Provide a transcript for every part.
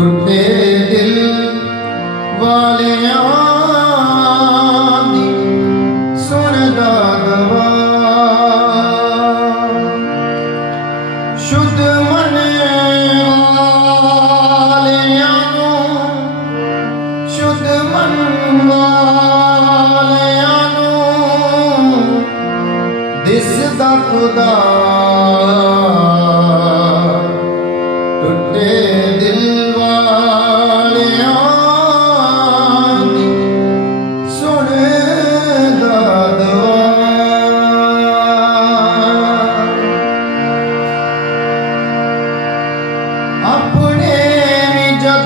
ਟੁੱਟੇ ਦਿਲ ਵਾਲਿਆਂ This is the Khuda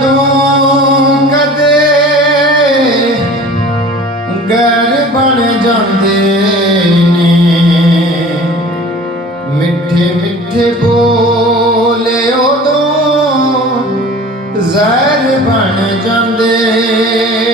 ਜਦੋਂ ਕਦੇ ਗਰ ਬਣ ਜਾਂਦੇ ਨੇ। ਮਿੱਠੇ ਮਿੱਠੇ ਬੋਲੇ ਉਦੋਂ ਜ਼ਹਿਰ ਬਣ ਜਾਂਦੇ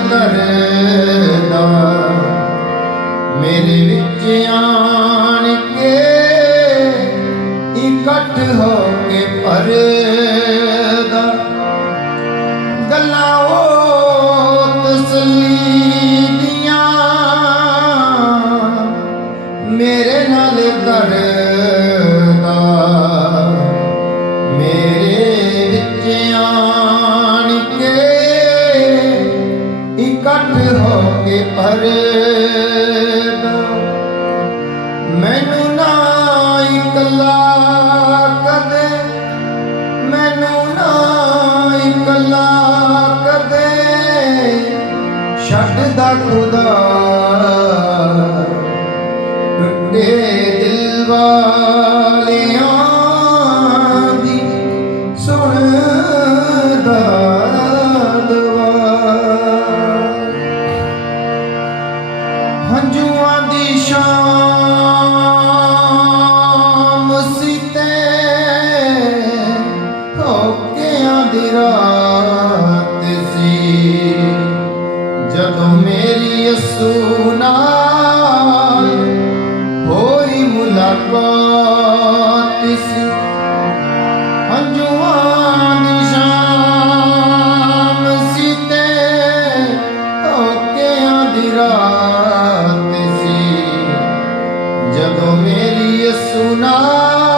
ਮੇਰੇ ਨਾਲ ਮੇਰੇ ਵਿੱਚ ਆਣ ਕੇ ਇਕੱਠ ਹੋ ਕੇ ਪਰਦਾ ਗੱਲਾਂ ਉਹ ਤਸੱਲੀ ਦੀਆਂ ਮੇਰੇ ਨਾਲ ਕਰਦਾ। ਮੇਰੇ ਵਿੱਚ ਆਣ ਇਕੱਠ ਹੋ ਕੇ ਪਰਦਾ ਮੈਨੂੰ ਨਾ ਇਕੱਲਾ ਕਦੇ, ਮੈਨੂੰ ਨਾ ਇਕੱਲਾ ਕਦੇ। ਛੱਡਦਾ ਖੁਦਾ ਟੁੱਟੇ ਦਿਲਵਾ ਰਾਤ ਸੀ, ਜਦੋਂ ਮੇਰੀ ਯਸੂ ਨਾਲ ਹੋਈ ਮੁਲਾਕਾਤ ਸੀ। ਹੰਝੂਆਂ ਦੀ ਸ਼ਾਮ ਸੀਤੇ ਹੋਕਿਆਂ ਦੀ ਰਾਤ ਸੀ। ਜਦੋਂ ਮੇਰੀ ਯਸੂ ਨਾਲ